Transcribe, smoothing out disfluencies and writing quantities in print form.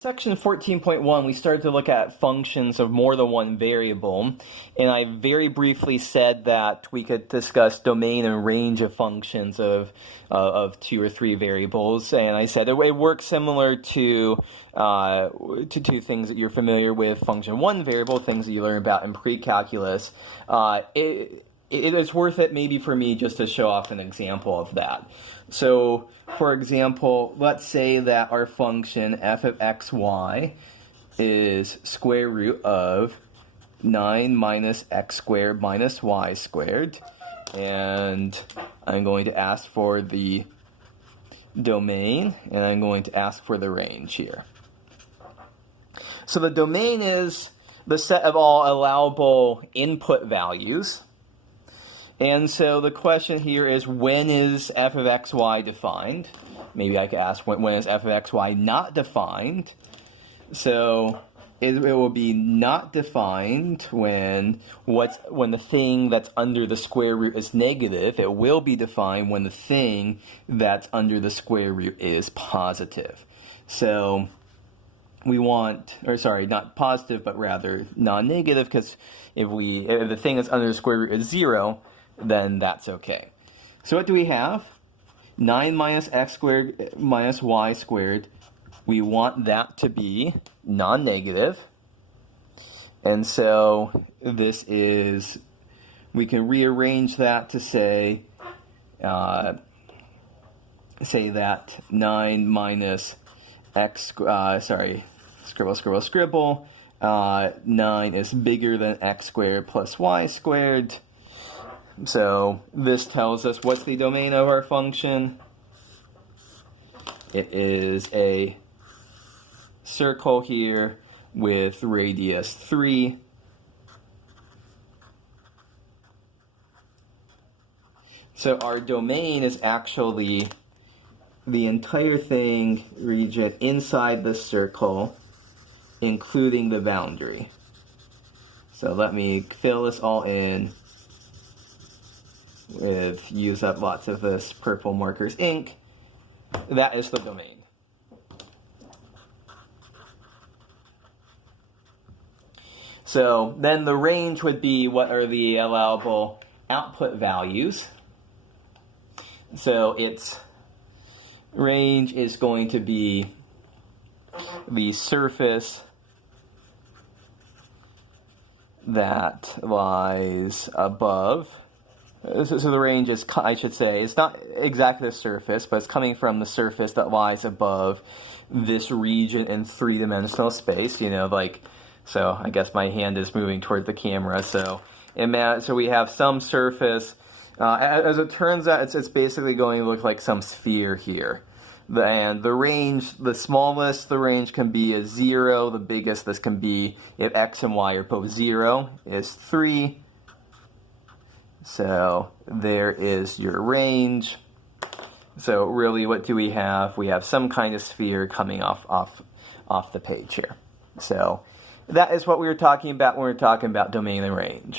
Section 14.1, we started to look at functions of more than one variable, and I very briefly said that we could discuss domain and range of functions of two or three variables, and I said it works similar to two things that you're familiar with, function one variable, things that you learn about in pre-calculus. It's worth it maybe for me just to show off an example of that. So, for example, let's say that our function f of xy is square root of 9 minus x squared minus y squared. And I'm going to ask for the domain, and I'm going to ask for the range here. So the domain is the set of all allowable input values. And so the question here is, when is f of xy defined? Maybe I could ask, when is f of xy not defined? So it will be not defined when the thing that's under the square root is negative. It will be defined when the thing that's under the square root is positive. So we want, not positive, but rather non-negative, because if the thing that's under the square root is 0, then that's okay. So what do we have? 9 minus x squared minus y squared. We want that to be non-negative. And so we can rearrange that to say that 9 minus x, scribble. 9 is bigger than x squared plus y squared. So this tells us what's the domain of our function. It is a circle here with radius 3. So our domain is actually the entire thing region inside the circle, including the boundary. So let me fill this all in. Use up lots of this purple marker's ink. That is the domain. So then the range would be what are the allowable output values. So its range is going to be the surface that lies above. So the range is, I should say, it's not exactly the surface, but it's coming from the surface that lies above this region in three-dimensional space. So I guess my hand is moving toward the camera. So we have some surface. As it turns out, it's basically going to look like some sphere here. And the range, the smallest the range can be is 0. The biggest this can be, if x and y are both 0, is 3. So there is your range. So really, what do we have? We have some kind of sphere coming off the page here. So that is what we were talking about when we were talking about domain and range.